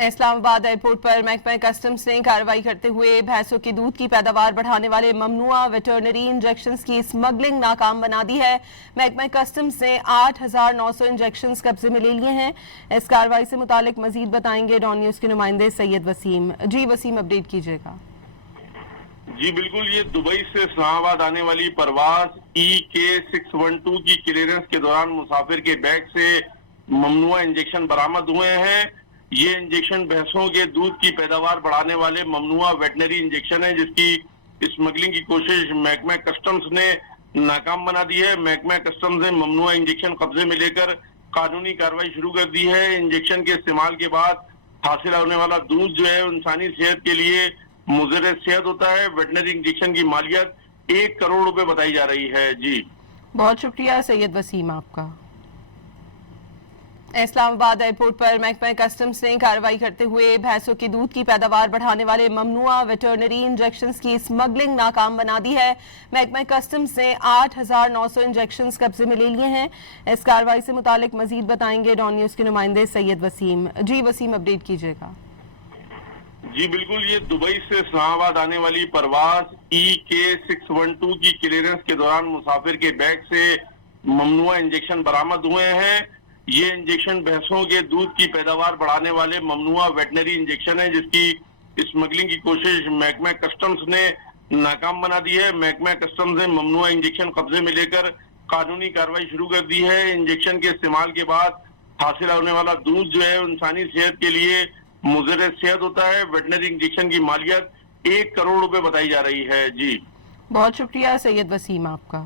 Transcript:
اسلام آباد ایئرپورٹ پر محکمہ کسٹمز نے کارروائی کرتے ہوئے بھینسوں کی دودھ کی پیداوار بڑھانے والے ممنوعہ ویٹرنری انجیکشنز کی اسمگلنگ ناکام بنا دی ہے۔ محکمہ کسٹمز نے 8,900 انجیکشنز قبضے میں لے لیے ہیں۔ اس کارروائی سے متعلق مزید بتائیں گے ڈان نیوز کے نمائندے سید وسیم۔ جی وسیم، اپڈیٹ کیجیے گا۔ جی بالکل، یہ دبئی سے اسلام آباد آنے والی پرواز EK612 کی کلیئرنس کے دوران مسافر کے بیگ سے ممنوعہ انجیکشن برآمد ہوئے ہیں۔ یہ انجیکشن بھینسوں کے دودھ کی پیداوار بڑھانے والے ممنوعہ ویٹنری انجیکشن ہے، جس کی اسمگلنگ کی کوشش محکمہ کسٹمز نے ناکام بنا دی ہے۔ محکمہ کسٹمز نے ممنوعہ انجیکشن قبضے میں لے کر قانونی کارروائی شروع کر دی ہے۔ انجیکشن کے استعمال کے بعد حاصل ہونے والا دودھ جو ہے انسانی صحت کے لیے مضر صحت ہوتا ہے۔ ویٹنری انجیکشن کی مالیت 1 کروڑ روپے بتائی جا رہی ہے۔ جی بہت شکریہ سید وسیم آپ کا۔ اسلام آباد ایئرپورٹ پر محکمہ کسٹمز نے کارروائی کرتے ہوئے بھینسوں کی دودھ کی پیداوار بڑھانے والے ممنوعہ ویٹرنری انجیکشنز کی اسمگلنگ ناکام بنا دی ہے۔ محکمہ کسٹمز نے 8,900 انجیکشنز قبضے میں لے لیے ہیں۔ اس کارروائی سے متعلق مزید بتائیں گے ڈان نیوز کے نمائندے سید وسیم۔ جی وسیم، اپڈیٹ کیجیے گا۔ جی بالکل، یہ دبئی سے اسلام آباد آنے والی پرواز EK612 کی کلیئرنس کے دوران مسافر کے بیگ سے ممنوعہ انجیکشن برآمد ہوئے ہیں۔ یہ انجیکشن بھینسوں کے دودھ کی پیداوار بڑھانے والے ممنوعہ ویٹنری انجیکشن ہے، جس کی اسمگلنگ کی کوشش محکمہ کسٹمز نے ناکام بنا دی ہے۔ محکمہ کسٹمز نے ممنوعہ انجیکشن قبضے میں لے کر قانونی کارروائی شروع کر دی ہے۔ انجیکشن کے استعمال کے بعد حاصل ہونے والا دودھ جو ہے انسانی صحت کے لیے مضر صحت ہوتا ہے۔ ویٹنری انجیکشن کی مالیت 1 کروڑ روپے بتائی جا رہی ہے۔ جی بہت شکریہ سید وسیم آپ کا۔